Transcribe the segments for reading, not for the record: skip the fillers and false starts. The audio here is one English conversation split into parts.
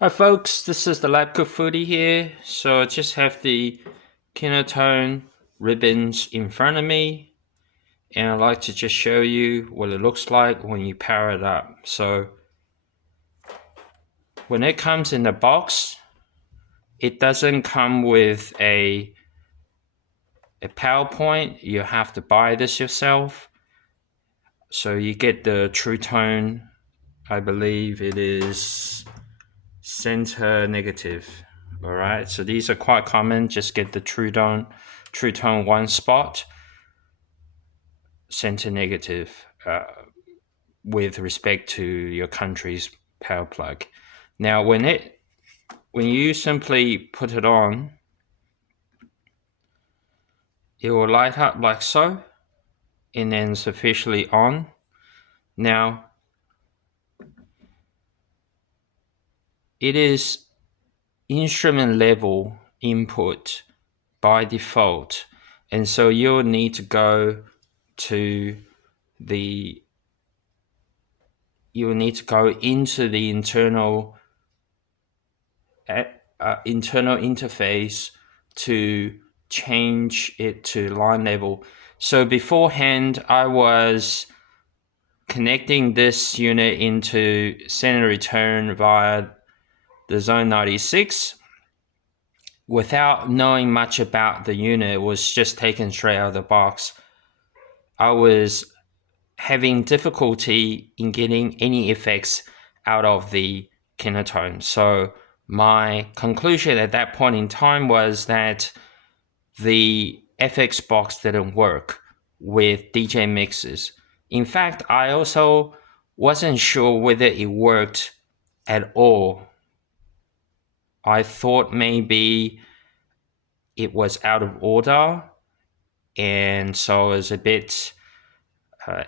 Hi folks, this is the Lab Cook Foodie here. So I just have the Kinotone ribbons in front of me, and I'd like to just show you what it looks like when you power it up. So when it comes in the box, it doesn't come with a PowerPoint. You have to buy this yourself. So you get the True Tone, I believe it is center negative. All right, so these are quite common. Just get the True Tone one spot, center negative, with respect to your country's power plug. Now, when you simply put it on, it will light up like so, and then it's officially on. Now, it is instrument level input by default, and so you'll need to go to the you will need to go into the internal interface to change it to line level. So beforehand, I was connecting this unit into center return via the Zone 96 without knowing much about the unit. It was just taken straight out of the box. I was having difficulty in getting any effects out of the Kinotone. So my conclusion at that point in time was that the FX box didn't work with DJ mixes. In fact, I also wasn't sure whether it worked at all. I thought maybe it was out of order, and so I was a bit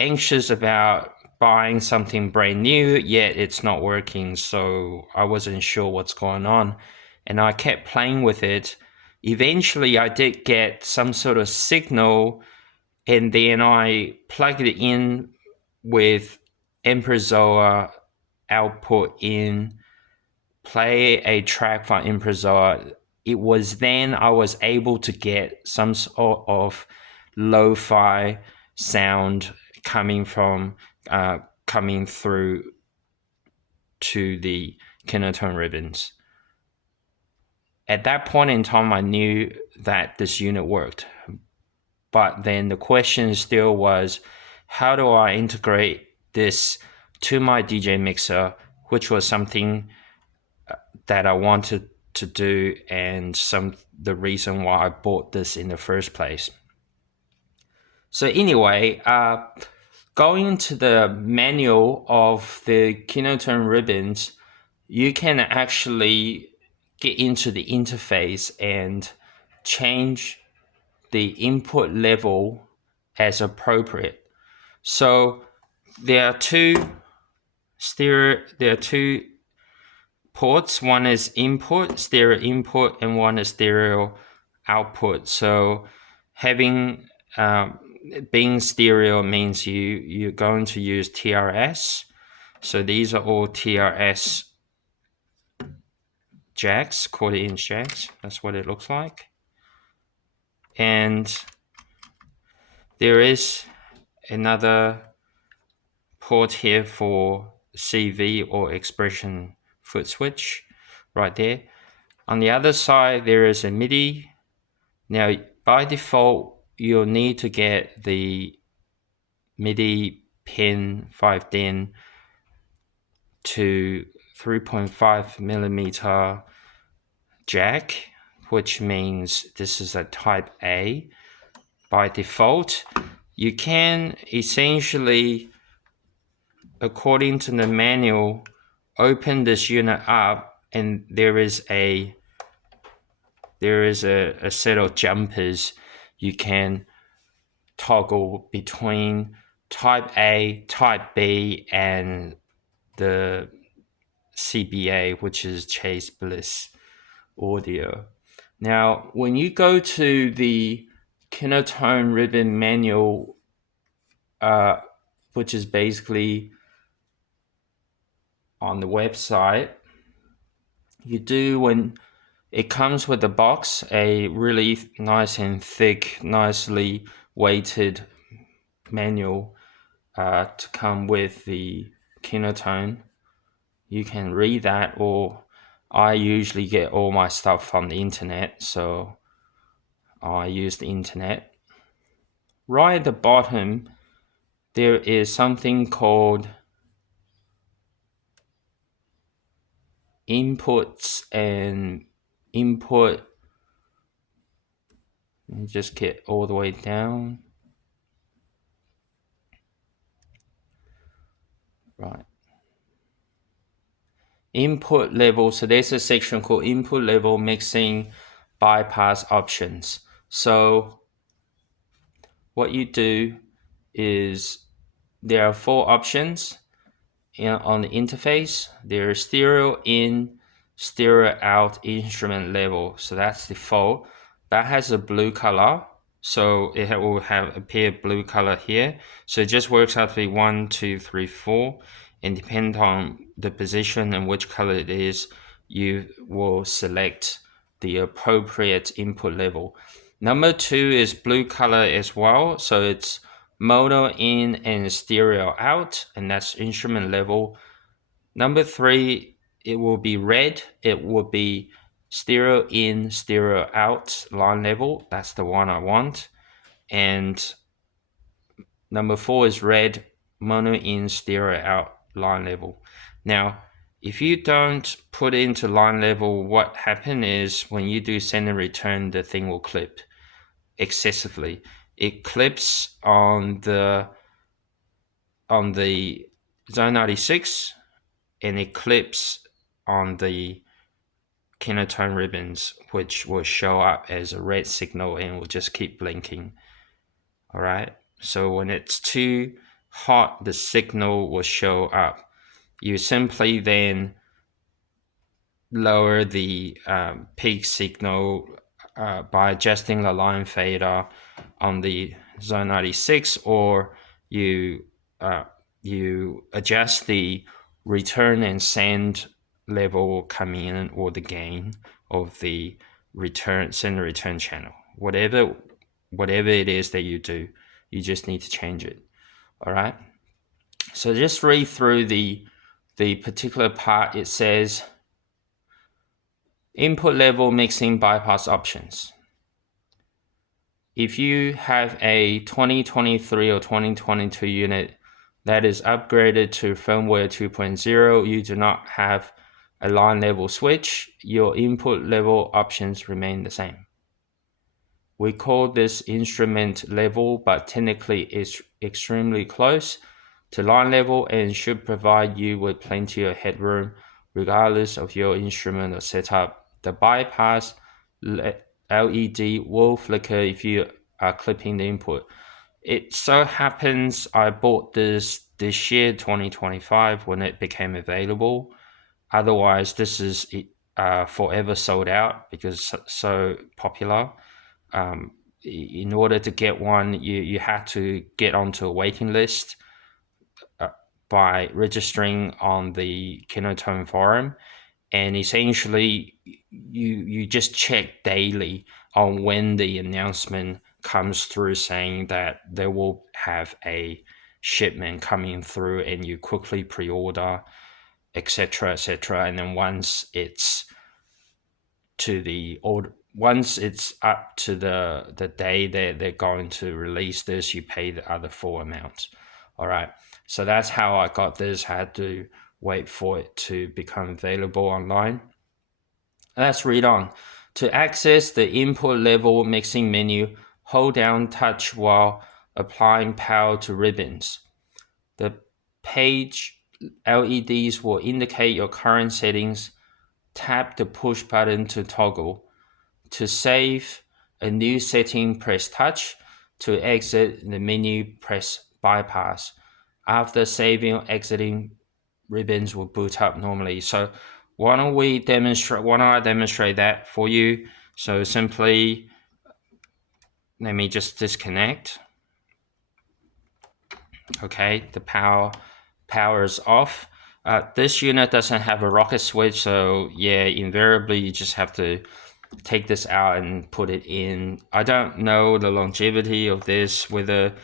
anxious about buying something brand new, yet it's not working. So I wasn't sure what's going on. And I kept playing with it. Eventually, I did get some sort of signal, and then I plugged it in with Emperor output in, play a track from Emperor. It was then I was able to get some sort of lo-fi sound coming from coming through to the Kinotone ribbons. At that point in time, I knew that this unit worked, but then the question still was, how do I integrate this to my DJ mixer, which was something that I wanted to do, and the reason why I bought this in the first place. So anyway, going into the manual of the Kinotone ribbons, you can actually get into the interface and change the input level as appropriate. So there are two ports. One is input, stereo input, and one is stereo output. So having being stereo means you're going to use TRS. So these are all TRS jacks, quarter-inch jacks. That's what it looks like. And there is another port here for CV or expression foot switch right there. On the other side, there is a MIDI. Now, by default, you'll need to get the MIDI pin 5DIN to 3.5 millimeter jack, which means this is a type A. By default, you can essentially, according to the manual, open this unit up, and there is a set of jumpers you can toggle between type A, type B, and the CBA, which is Chase Bliss audio. Now, when you go to the Kinotone ribbon manual, which is basically on the website, you do when it comes with the box, a really nice and thick, nicely weighted manual to come with the Kinotone. You can read that, or I usually get all my stuff from the internet, so I use the internet. Right at the bottom, there is something called inputs and input. Let me just get all the way down. Right. Input level. So there's a section called input level mixing bypass options. So what you do is there are 4 options on the interface. There's stereo in, stereo out instrument level. So that's default. That has a blue color. So it will have appear blue color here. So it just works out to be 1, 2, 3, 4. And depending on the position and which color it is, you will select the appropriate input level. Number 2 is blue color as well. So it's mono in and stereo out, and that's instrument level. Number 3, it will be red. It will be stereo in, stereo out line level. That's the one I want. And number 4 is red, mono in, stereo out line level. Now, if you don't put it into line level, what happens is when you do send and return, the thing will clip excessively. It clips on the Zone 96, and it clips on the Kinotone ribbons, which will show up as a red signal and will just keep blinking. All right. So when it's too hot, the signal will show up. You simply then lower the peak signal by adjusting the line fader on the Zone 96, or you adjust the return and send level coming in, or the gain of the send and return channel. Whatever it is that you do, you just need to change it. All right. So just read through the particular part. It says input level mixing bypass options. If you have a 2023 or 2022 unit that is upgraded to firmware 2.0, you do not have a line level switch, your input level options remain the same. We call this instrument level, but technically it's extremely close to line level and should provide you with plenty of headroom regardless of your instrument or setup. The bypass LED will flicker if you are clipping the input. It so happens I bought this year, 2025, when it became available. Otherwise, this is forever sold out because it's so popular. In order to get one, you have to get onto a waiting list by registering on the Kinotone forum, and essentially you just check daily on when the announcement comes through saying that they will have a shipment coming through, and you quickly pre-order, etc., etc. And then once it's up to the day that they're going to release this, you pay the other full amount. All right. So that's how I got this. I had to wait for it to become available online. Let's read on. To access the input level mixing menu, hold down touch while applying power to ribbons. The page LEDs will indicate your current settings. Tap the push button to toggle. To save a new setting, press touch. To exit the menu, press bypass. After saving or exiting, ribbons will boot up normally. So why don't I demonstrate that for you? So simply, let me just disconnect. Okay, the power is off. This unit doesn't have a rocket switch, so yeah, invariably you just have to take this out and put it in. I don't know the longevity of this, whether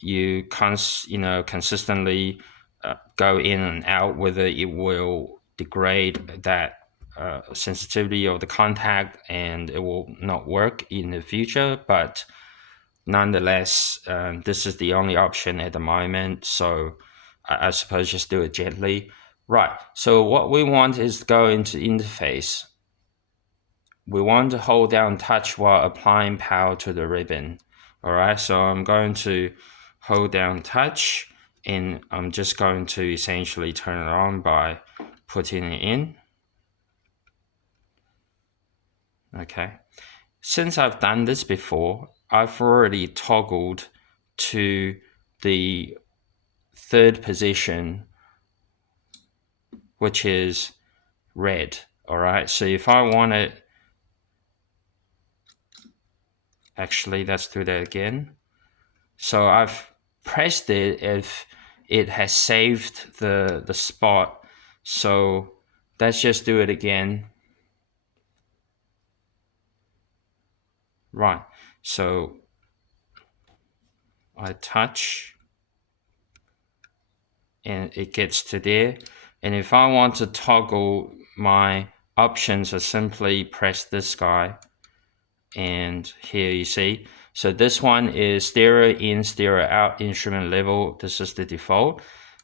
you consistently go in and out, whether it will degrade that sensitivity of the contact and it will not work in the future. But nonetheless, this is the only option at the moment, so I suppose just do it gently. Right, so what we want is to go into interface. We want to hold down touch while applying power to the ribbon. All right, so I'm going to hold down touch and I'm just going to essentially turn it on by putting it in. Okay, since I've done this before, I've already toggled to the third position, which is red. All right, so if I want it, actually, let's do that again. So I've pressed it if it has saved the spot. So let's just do it again. Right, so I touch and it gets to there. And if I want to toggle my options, I simply press this guy. And here you see, so this one is stereo in, stereo out instrument level. This is the default.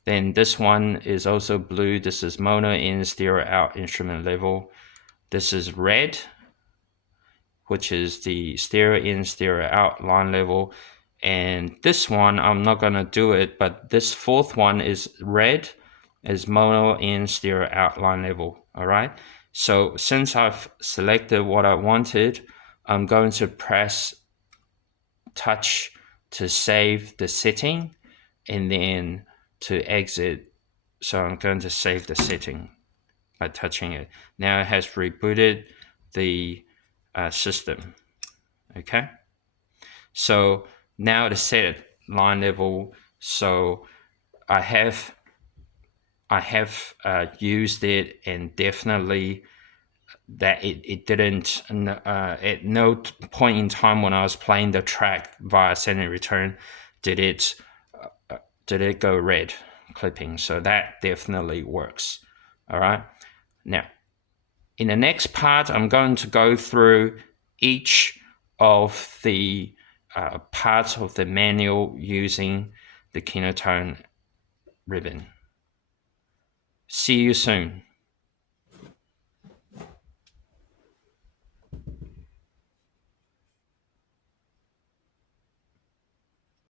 Then this one is also blue. This is mono in, stereo out instrument level. This is red, which is the stereo in, stereo out line level. And this one, I'm not gonna do it, but this fourth one is red, is mono in, stereo out line level. All right. So since I've selected what I wanted, I'm going to press touch to save the setting and then to exit. So I'm going to save the setting by touching it. Now it has rebooted the system. Okay. So now to set line level. So I have used it, and definitely that it didn't at no point in time when I was playing the track via send and return did it go red clipping. So that definitely works. All right. Now in the next part, I'm going to go through each of the parts of the manual using the Kinotone ribbon. See you soon.